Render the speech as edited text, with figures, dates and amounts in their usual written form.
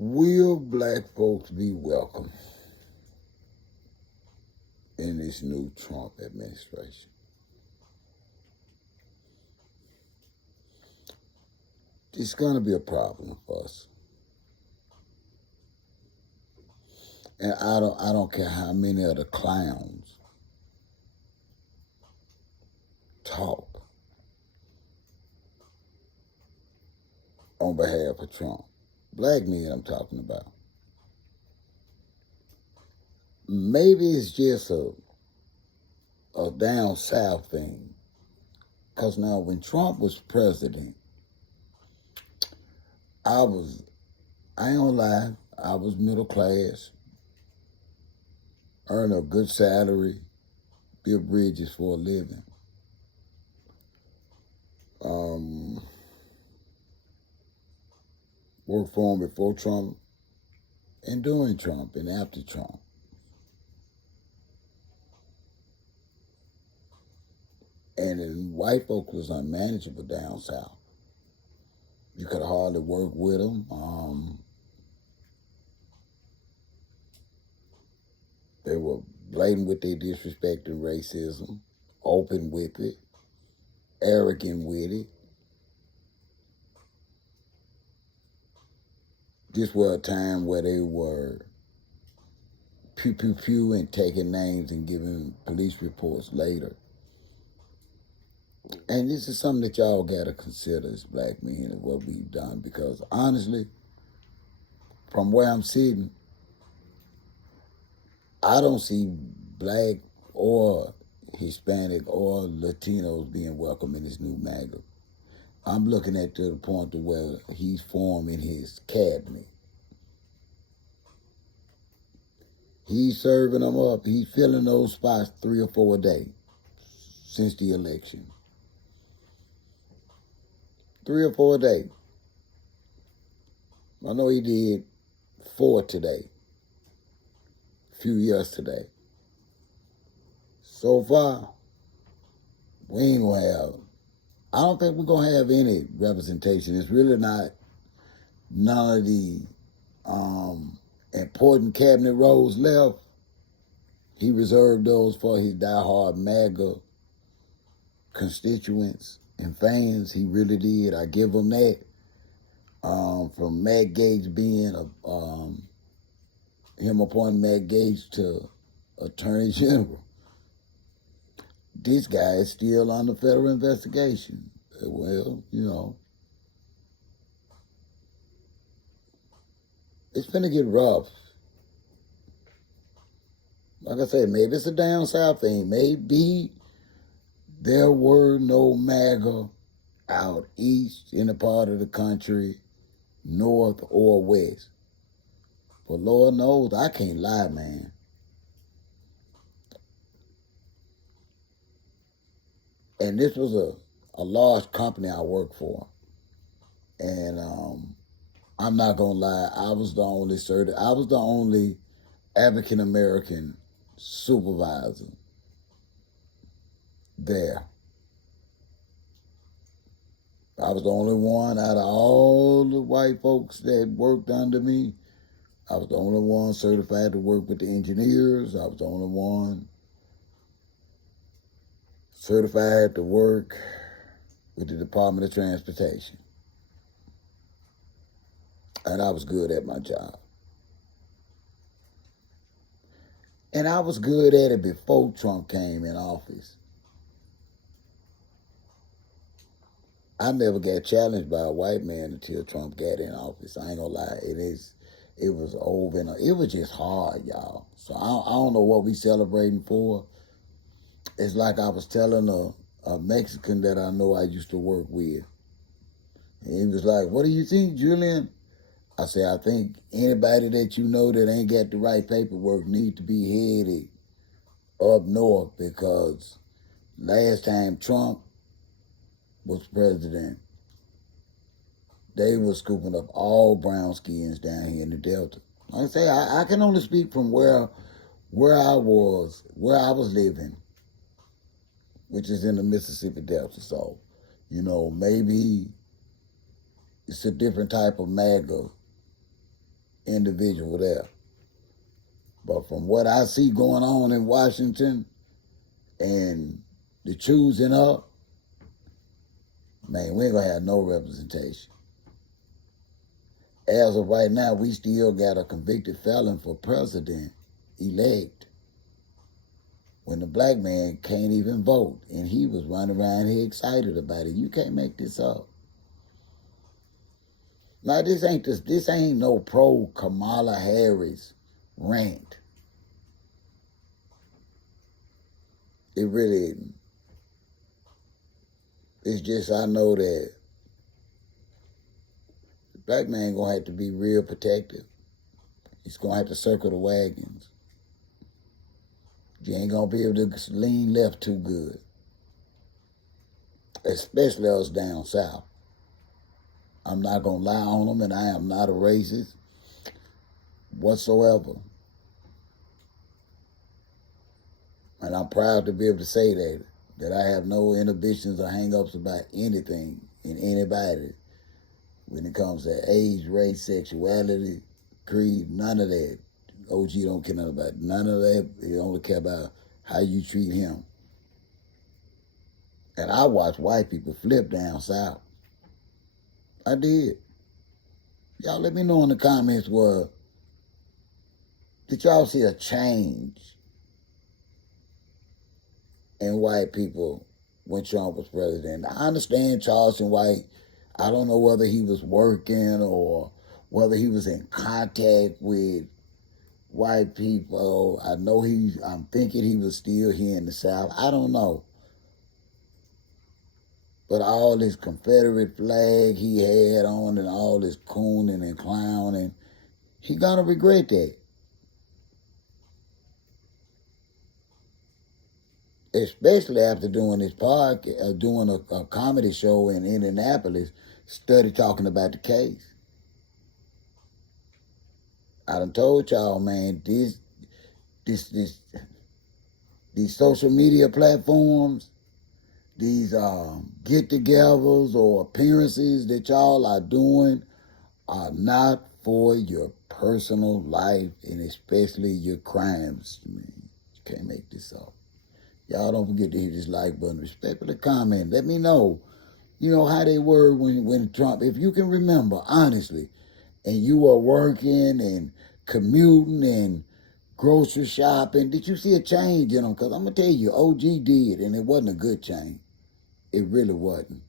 Will black folks be welcome in this new Trump administration? It's going to be a problem for us. And I don't care how many of the clowns talk on behalf of Trump. Black men I'm talking about. Maybe it's just a down south thing. Because now when Trump was president, I ain't gonna lie, I was middle class, earn a good salary, build bridges for a living. Worked for him before Trump and during Trump and after Trump. And then white folk was unmanageable down south. You could hardly work with them. They were blatant with their disrespect and racism, open with it, arrogant with it. This was a time where they were pew, pew, pew and taking names and giving police reports later. And this is something that y'all got to consider as black men and what we've done. Because honestly, from where I'm sitting, I don't see black or Hispanic or Latinos being welcome in this new Maga. I'm looking at to the point to where he's forming his cabinet. He's serving them up. He's filling those spots 3 or 4 a day since the election. 3 or 4 a day. I know he did 4 today. A few yesterday. So far, we ain't gonna have. I don't think we're gonna have any representation. It's really not none of the important cabinet roles left. He reserved those for his diehard MAGA constituents and fans. He really did. I give him that. From Matt Gaetz being him appointing Matt Gaetz to Attorney General. This guy is still under federal investigation. Well, you know, it's gonna get rough. Like I said, maybe it's a down south thing. Maybe there were no MAGA out east in a part of the country, north or west. But Lord knows, I can't lie, man. And this was a large company I worked for. And I'm not gonna lie, I was the only African American supervisor there. I was the only one out of all the white folks that worked under me. I was the only one certified to work with the engineers. I was the only one certified to work with the Department of Transportation. And I was good at my job. And I was good at it before Trump came in office. I never got challenged by a white man until Trump got in office. I ain't gonna lie. It was over and it was just hard, y'all. So I don't know what we celebrating for. It's like I was telling a Mexican that I know I used to work with. And he was like, "What do you think, Julian?" I said, "I think anybody that you know that ain't got the right paperwork need to be headed up north, because last time Trump was president, they were scooping up all brown skins down here in the Delta." Like I say, I can only speak from where I was living, which is in the Mississippi Delta. So, you know, maybe it's a different type of MAGA individual there. But from what I see going on in Washington and the choosing up, man, we ain't gonna have no representation. As of right now, we still got a convicted felon for president elect when the black man can't even vote, and he was running around here excited about it. You can't make this up. Now, this ain't no pro Kamala Harris rant. It really isn't. It's just I know that the black man gonna have to be real protective. He's gonna have to circle the wagons. You ain't gonna be able to lean left too good, especially us down south. I'm not gonna lie on them, and I am not a racist whatsoever. And I'm proud to be able to say that I have no inhibitions or hang-ups about anything and anybody when it comes to age, race, sexuality, creed, none of that. OG don't care nothing about none of that. He only care about how you treat him. And I watch white people flip down south. I did. Y'all let me know in the comments, did y'all see a change in white people when Trump was president? I understand Charleston White. I don't know whether he was working or whether he was in contact with white people. I know I'm thinking he was still here in the South. I don't know. But all this Confederate flag he had on and all this cooning and clowning, he gonna regret that. Especially after doing this doing a comedy show in Indianapolis, study talking about the case. I done told y'all, man, these social media platforms, these get-togethers or appearances that y'all are doing are not for your personal life and especially your crimes. Man, you can't make this up. Y'all don't forget to hit this like button, respectfully comment. Let me know, how they were when Trump, if you can remember, honestly, and you were working and commuting and grocery shopping, did you see a change in them? Because I'm going to tell you, OG did, and it wasn't a good change. It really wasn't.